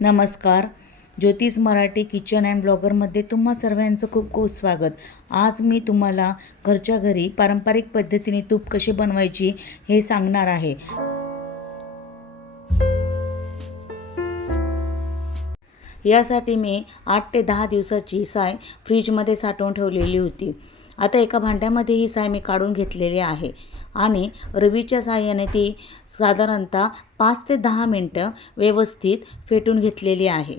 नमस्कार. ज्योतिष Marathi kitchen and ब्लॉगरमध्ये तुम्हा सर्वांचं खूप खूप स्वागत. आज मी तुम्हाला घरच्या घरी पारंपरिक पद्धतीने तूप कशी बनवायची हे सांगणार आहे. यासाठी मी 8 ते 10 दिवसाची साय फ्रीजमध्ये साठवून ठेवलेली होती. आता एका भांड्यामध्ये ही साय मी काढून घेतलेली आहे आणि रवीच्या साहाय्याने ती साधारणतः 5 ते 10 मिनटं व्यवस्थित फेटून घेतलेली आहे.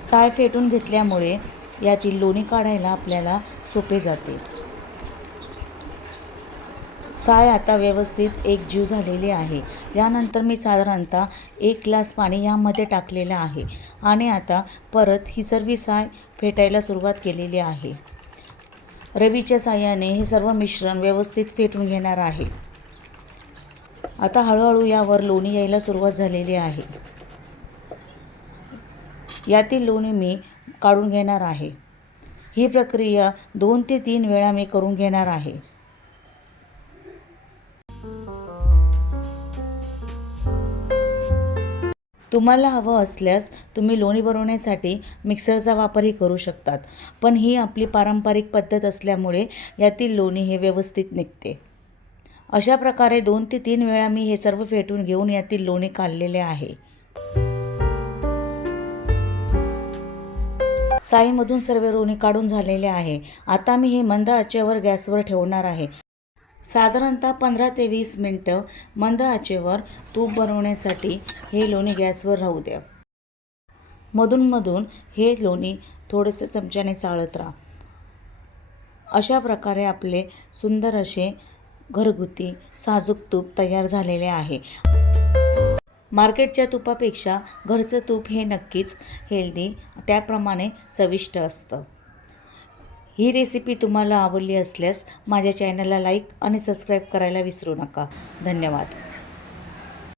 साय फेटून घेतल्यामुळे यातील लोणी काढायला आपल्याला सोपे जाते. साय आता व्यवस्थित एकजीव झालेली आहे. यानंतर मी साधारणतः 1 ग्लास पाणी यामध्ये टाकलेलं आहे आणि आता परत ही सर्व साय फेटायला सुरुवात केलेली आहे. रवीच्या साहाय्याने हे सर्व मिश्रण व्यवस्थित फेटून घेणार आहे. आता हळूहळू यावर लोणी यायला सुरुवात झालेली आहे. यातील लोणी मी काढून घेणार आहे. ही प्रक्रिया 2 ते 3 वेळा मी करून घेणार आहे. तुम्हाला हवं असल्यास तुम्ही लोणी बनवण्यासाठी मिक्सरचा वापरही करू शकतात, पण ही आपली पारंपरिक पद्धत असल्यामुळे यातील लोणी हे व्यवस्थित निघते. अशा प्रकारे 2 ते 3 वेळा मी हे सर्व फेटून घेऊन यातील लोणी काढलेले आहे. साईमधून सर्व लोणी काढून झालेले आहे. आता मी हे मंद आचेवर गॅसवर ठेवणार आहे. साधारणतः 15 ते 20 मिनटं मंद आचेवर तूप बनवण्यासाठी हे लोणी गॅसवर राहू द्या. मधून हे लोणी थोडेसे चमच्याने चाळत राहा. अशा प्रकारे आपले सुंदर असे घरगुती साजूक तूप तयार झालेले आहे. मार्केटच्या तुपापेक्षा घरचं तूप हे नक्कीच हेल्दी, त्याप्रमाणे चविष्ट असतं. ही रेसिपी तुम्हाला आवडली असल्यास माझ्या चॅनलला लाईक आणि सबस्क्राईब करायला विसरू नका. धन्यवाद.